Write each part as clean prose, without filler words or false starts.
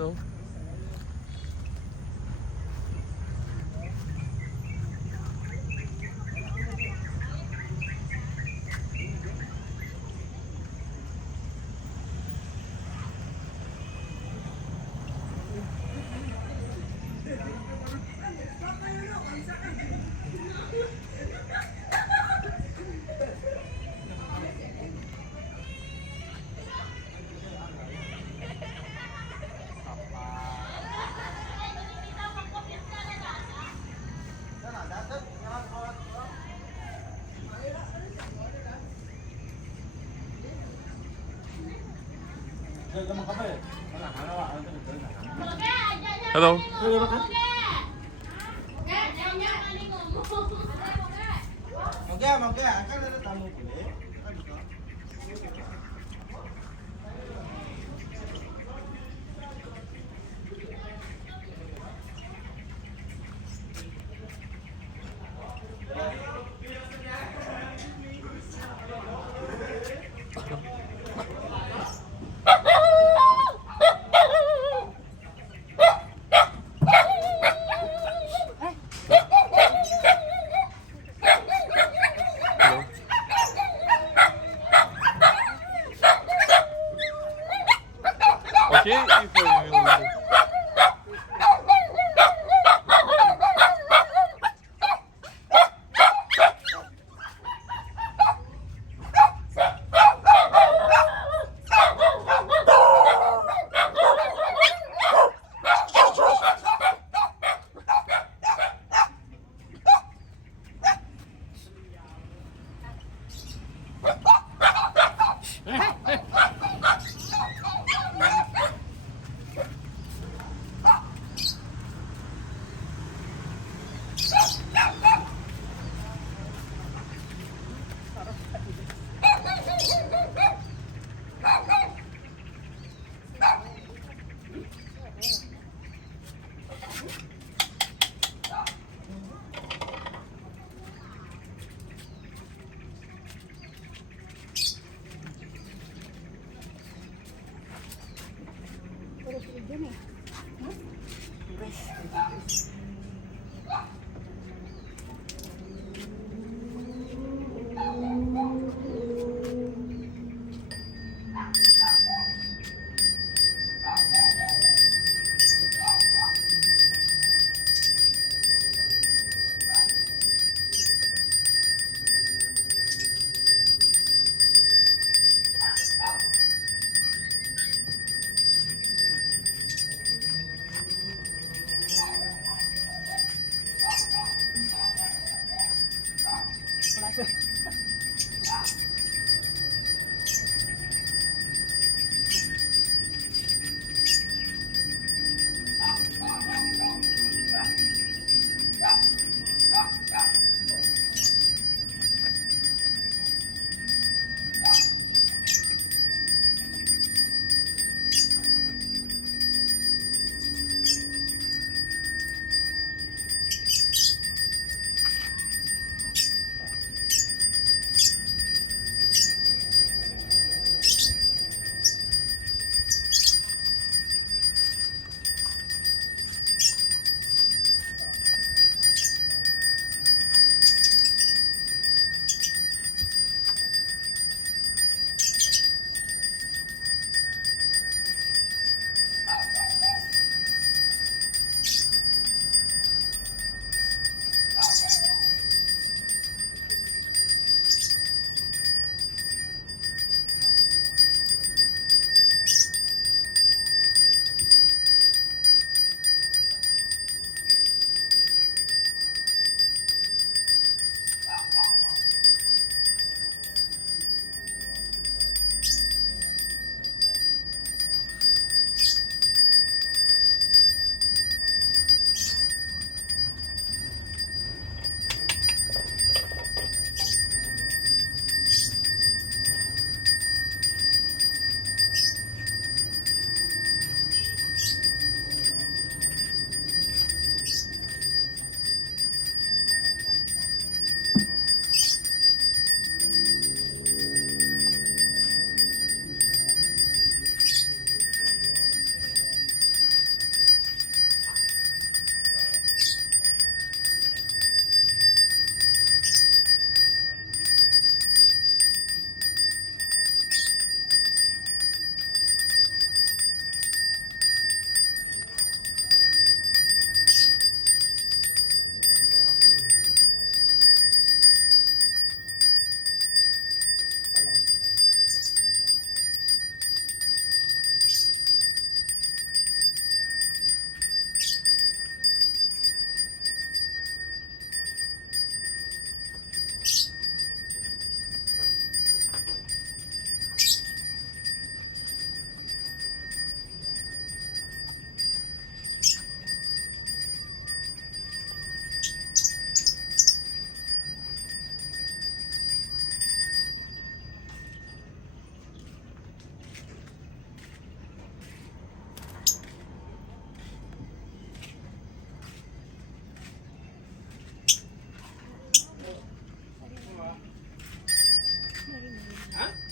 No? Hello. Okay, if you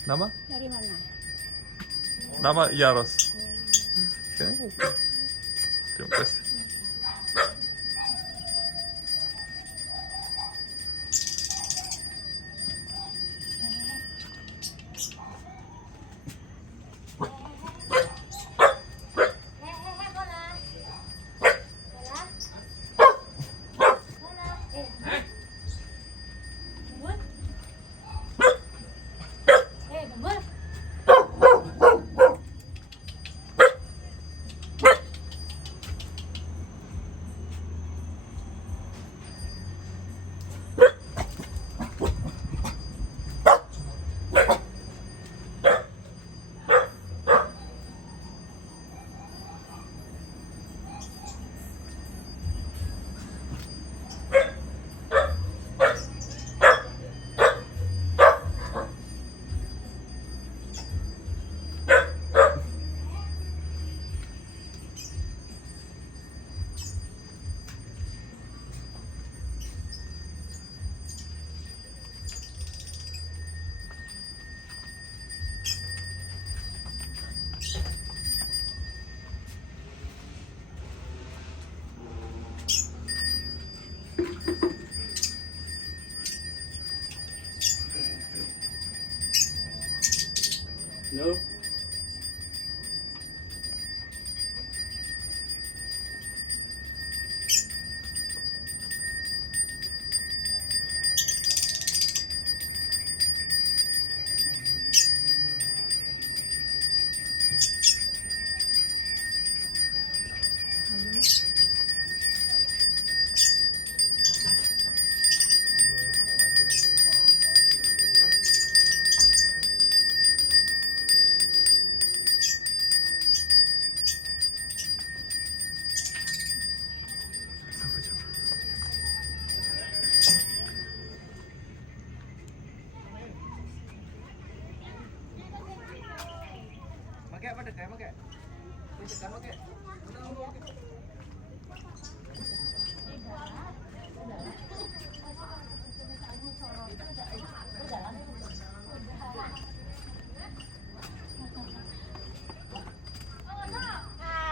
Nama? Dari mana? Nama Yaros. Oke. Terima kasih. No.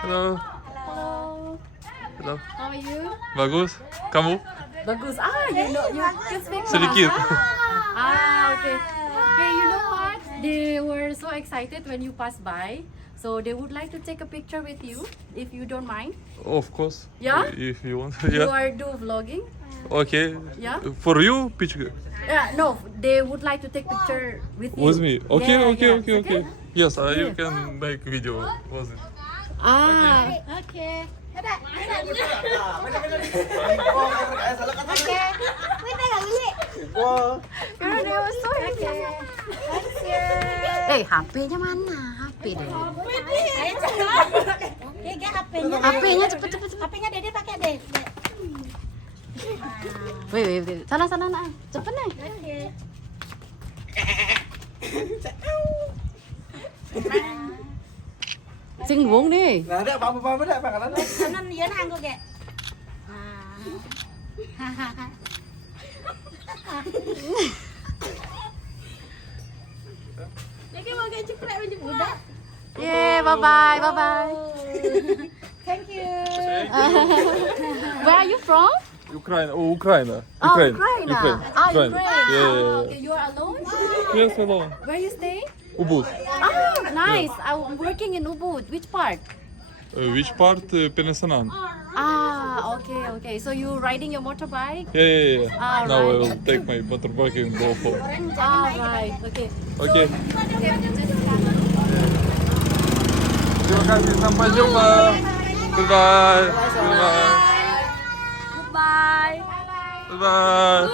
Halo. Hello. Halo. How are you? Bagus. Kamu? Bagus. You know you can speak Sedikit. Okay. Hey, you know what? They were so excited when you passed by. So they would like to take a picture with you, if you don't mind. Of course. Yeah? If you want. You Yeah. are do vlogging. Okay. Yeah? For you, picture. No, they would like to take picture with you. With me. Okay, Yeah, okay, yeah. okay, It's okay. Yes, you Yeah. can make video. Was it? Okay. Karena they were so excited. HP-nya mana? HP deh. HP-nya cepet. HP-nya Dede pakai deh. Wait. Sana nak. Cepet nih. Sing buông đi. Nah, ada apa-apa dah makanan. Kanan dia nang kok kayak. Lagi mau kayak cekrek menjemput. Udah. Yeah, bye bye. Thank you. Where are you from? Ukraine. Oh, Ukraine. Ukraine. Ukraine. Ukraine. Yeah. Okay, you are alone? Yes, hello. Where you stay? Ubud. Nice. I'm working in Ubud. Which part? Which part? Penesanan. Okay. So you riding your motorbike? Yeah. Ah, Now I right. will take my motorbike and go home. Right. Okay. Okay. Terima kasih. Sampai jumpa. Goodbye. Bye. Bye.